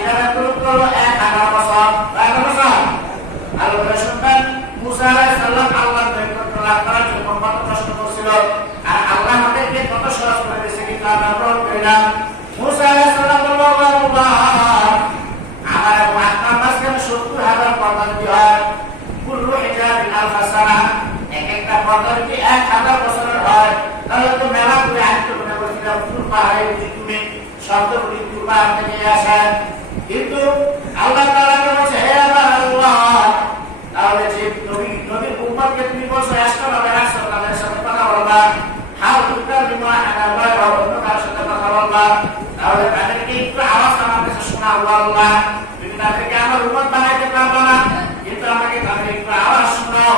ইরানের দূরত্ব হলো 1000 বছর। 1000 বছর। আর ওরা শুনবেন মুসা আলাইহিস সালাম আল্লাহর নৈকট্য লাভ করার জন্য কত কষ্ট করছিল, আর আল্লাহ আমাদেরকে কত সহজ করে দিয়েছে, কিন্তু আমরা গ্রহণ করি না। মুসা আলাইহিস সালাম বলল, আল্লাহ আমার আপনার মাঝখানে 70,000 পর্দা যদি হয়, কুল্লু হিজাবিন আলফা সানা, এক একটা পর্দা যদি 1000 বছরের হয়, তাহলে তো মেলা করে আয়ত্ত করে বলছিলাম ফুল পাহাড়ে তুমি শব্দগুলি ফুল পাহাড় থেকে আসেন। কিন্তু আল্লাহ তাআলা বলছে, হে আমার আল্লাহ, তাহলে যে নবীর উম্মতকে তুমি বলছো আসলে হবে রাসূল তাদের সাথে কথা বলবা, হাল তুকার বিমা আনাবা অন্য কারোর সাথে কথা বলবা, তাহলে তাদেরকে একটু আওয়াজ আমার কাছে শোনাও আল্লাহ। তুমি তাদেরকে আমার উম্মত বানাইতে পারবা না, কিন্তু আমাকে তাদের একটু আওয়াজ শোনাও।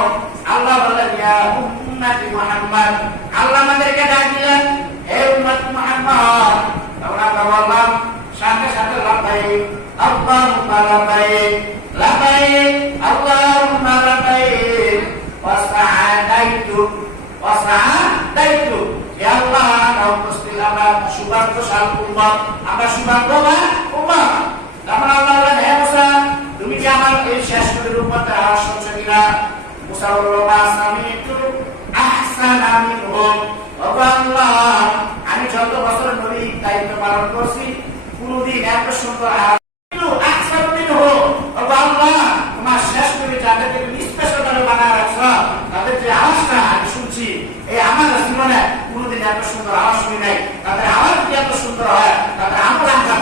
আল্লাহ বললেন, ইয়া উম্মতি মুহাম্মদ, আল্লাহ আমাদেরকে ডাক দিলেন, হে উম্মত মুহাম্মদ। তখন আমরা বললাম সাথে সাথে লাব্বাইক আল্লাহুম্মা লাব্বাইক, লাব্বাইক আল্লাহুম্মা লাব্বাইক, ওয়াসআদাইতু ওয়াসআদাইতু। ইয়া আল্লাহ, আমরা উপস্থিত, আমরা সুভাগ্যশাল উম্মত, আমরা সুভাগ্যবান উম্মত। তখন আল্লাহ বললেন, হে মুসা, তুমি কি আমার এই শেষ নবীর উম্মতের আওয়াজ শুনছো কিনা? মুসা বলল, মা সামিতু আহসানা মিনহু। ওগো আল্লাহ, আমি যত বছর নবীর দায়িত্ব পালন করছি কোনদিন এত সুন্দর আওয়াজ আহসানা মিনহু। ওগো আল্লাহ, তোমার শেষ নবী যাদেরকে তুমি স্পেশাল ভাবে বানায় রাখছো, তাদের যে আওয়াজটা আমি শুনছি, এই আমার জীবনে কোনদিন এত সুন্দর আওয়াজ শুনি নাই। তাদের আওয়াজ কি এত সুন্দর হয়, তাদের আমল আমরা